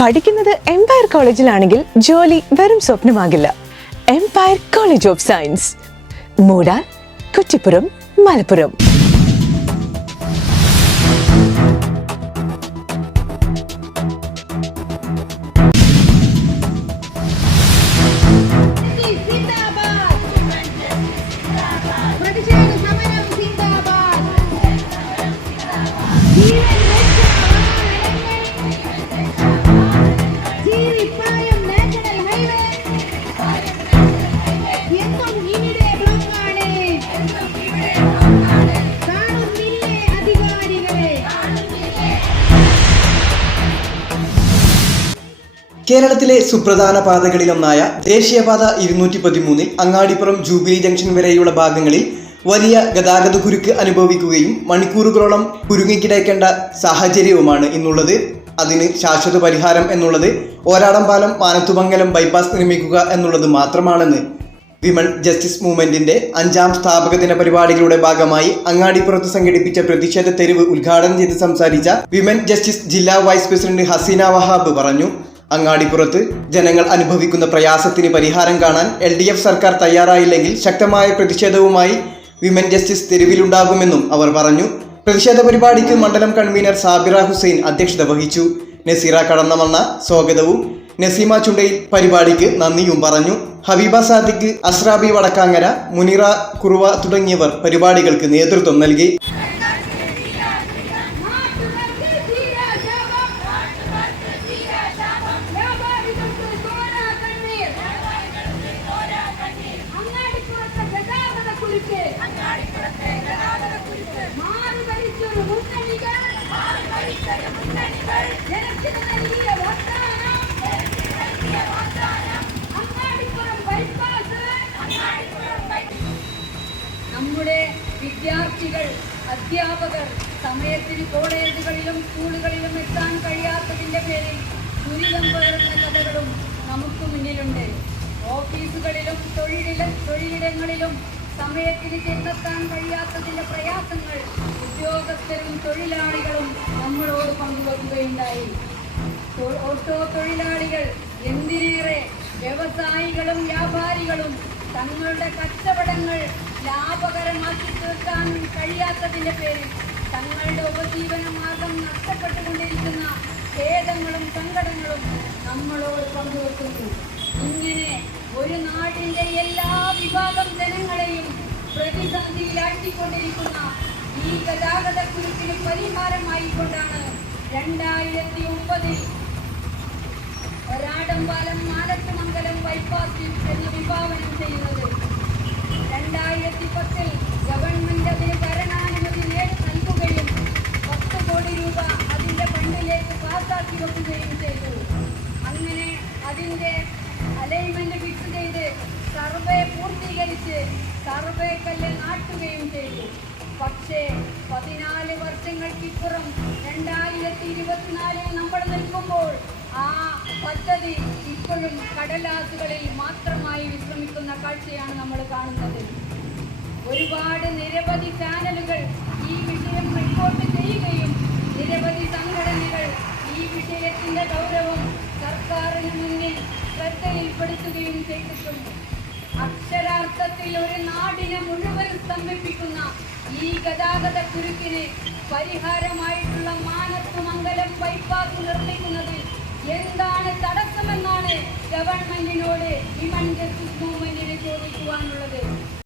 പഠിക്കുന്നത് എംപയർ കോളേജിലാണെങ്കിൽ ജോലി വെറും സ്വപ്നമാകില്ല. Empire college of science, Moodal, Kuttippuram, Malappuram. കേരളത്തിലെ സുപ്രധാന പാതകളിലൊന്നായ ദേശീയപാത 213 അങ്ങാടിപ്പുറം ജൂബിലി ജംഗ്ഷൻ വരെയുള്ള ഭാഗങ്ങളിൽ വലിയ ഗതാഗത കുരുക്ക് അനുഭവിക്കുകയും മണിക്കൂറുകളോളം കുരുങ്ങിക്കിടക്കേണ്ട സാഹചര്യവുമാണ് ഇന്നുള്ളത്. അതിന് ശാശ്വത പരിഹാരം എന്നുള്ളത് ഓരാടംപാലം മാനത്തുമംഗലം ബൈപ്പാസ് നിർമ്മിക്കുക എന്നുള്ളത് മാത്രമാണെന്ന് വിമൻ ജസ്റ്റിസ് മൂവ്മെന്റിന്റെ 5ാം സ്ഥാപക ദിന പരിപാടികളുടെ ഭാഗമായി അങ്ങാടിപ്പുറത്ത് സംഘടിപ്പിച്ച പ്രതിഷേധ തെരുവ് ഉദ്ഘാടനം ചെയ്ത് സംസാരിച്ച വിമൻ ജസ്റ്റിസ് ജില്ലാ വൈസ് പ്രസിഡന്റ് ഹസീന വഹാബ് പറഞ്ഞു, അങ്ങാടിപ്പുറത്ത് ജനങ്ങൾ അനുഭവിക്കുന്ന പ്രയാസത്തിന് പരിഹാരം കാണാൻ LDF സർക്കാർ തയ്യാറായില്ലെങ്കിൽ ശക്തമായ പ്രതിഷേധവുമായി വിമൻ ജസ്റ്റിസ് തെരുവിലുണ്ടാകുമെന്നും അവർ പറഞ്ഞു. പ്രതിഷേധ പരിപാടിക്ക് മണ്ഡലം കൺവീനർ സാബിറ ഹുസൈൻ അധ്യക്ഷത വഹിച്ചു. നസീറ കടന്നമണ്ണ സ്വാഗതവും നസീമ ചുണ്ടയിൽ പരിപാടിക്ക് നന്ദിയും പറഞ്ഞു. ഹബീബ സാദിഖ്, അസ്രാബി വടക്കാങ്ങര, മുനിറ കുറുവ തുടങ്ങിയവർ പരിപാടികൾക്ക് നേതൃത്വം നൽകി. നമ്മുടെ വിദ്യാർത്ഥികൾ, അധ്യാപകർ സമയത്തിന് കോളേജുകളിലും സ്കൂളുകളിലും എത്താൻ കഴിയാത്തതിൻ്റെ പേരിൽ ദുരിതം പേറുന്ന കഥകളും നമുക്ക് മുന്നിലുണ്ട്. ഓഫീസുകളിലും തൊഴിലിടങ്ങളിലും സമയത്തിന് ചെന്നെത്താൻ കഴിയാത്തതിൻ്റെ പ്രയാസങ്ങൾ ഉദ്യോഗസ്ഥരും തൊഴിലാളികളും നമ്മളോട് പങ്കുവെക്കുകയുണ്ടായി. ഓട്ടോ തൊഴിലാളികൾ, എന്തിനേറെ വ്യവസായികളും വ്യാപാരികളും തങ്ങളുടെ കച്ചവടങ്ങൾ ലാഭകരമാക്കി തീർക്കാൻ കഴിയാത്തതിൻ്റെ പേരിൽ തങ്ങളുടെ ഉപജീവന മാർഗം നഷ്ടപ്പെട്ടുകൊണ്ടിരിക്കുന്ന ഖേദങ്ങളും സങ്കടങ്ങളും നമ്മളോട് പങ്കുവെക്കുന്നു. ഇങ്ങനെ ഒരു നാടിൻ്റെ എല്ലാ വിഭാഗം ജനങ്ങളെയും പ്രതിസന്ധിയിലാക്കിക്കൊണ്ടിരിക്കുന്ന ഈ ഗതാഗത കുരുക്കിന് പരിഹാരമായിക്കൊണ്ടാണ് 2009 ഒരാടംപാലം മാനത്തുമംഗലം ബൈപ്പാസ് എന്ന് വിഭാവനം ചെയ്യുന്നത്. 2010 ഗവൺമെന്റ് അതിന് ഭരണാനുമതി നൽകുകയും 10 കോടി രൂപ അതിൻ്റെ ഫണ്ടിലേക്ക് പാസാക്കി വെക്കുകയും ചെയ്തു. അങ്ങനെ അതിൻ്റെ അലൈൻമെന്റ് ഫിക്സ് ചെയ്ത് സർവേ പൂർത്തീകരിച്ച് സർവേ കല്ല് നാട്ടുകയും ചെയ്തു. പക്ഷേ 14 വർഷങ്ങൾക്കിപ്പുറം 2024 നമ്മൾ നിൽക്കുമ്പോൾ ആ പദ്ധതി ഇപ്പോഴും കടലാസുകളിൽ മാത്രമായി വിശ്രമിക്കുന്ന കാഴ്ചയാണ് നമ്മൾ കാണുന്നത്. നിരവധി ചാനലുകൾ ഈ വിഷയം റിപ്പോർട്ട് ചെയ്യുകയും നിരവധി സംഘടനകൾ ഈ വിഷയത്തിന്റെ ഗൗരവം സർക്കാരിന് മുന്നിൽ ശ്രദ്ധയിൽപ്പെടുത്തുകയും ചെയ്തിട്ടുണ്ട്. അക്ഷരാർത്ഥത്തിൽ ഒരു നാടിനെ മുഴുവൻ സ്തംഭിപ്പിക്കുന്ന ഈ ഗതാഗത കുരുക്കിന് പരിഹാരമായിട്ടുള്ള മാനത്തുമംഗലം ബൈപ്പാസ് നിർമ്മിക്കുന്നതിൽ എന്താണ് തടസ്സമെന്നാണ് ഗവൺമെന്റിനോട് വിമൻ ജസ്റ്റിസ് മൂവ്മെന്റ്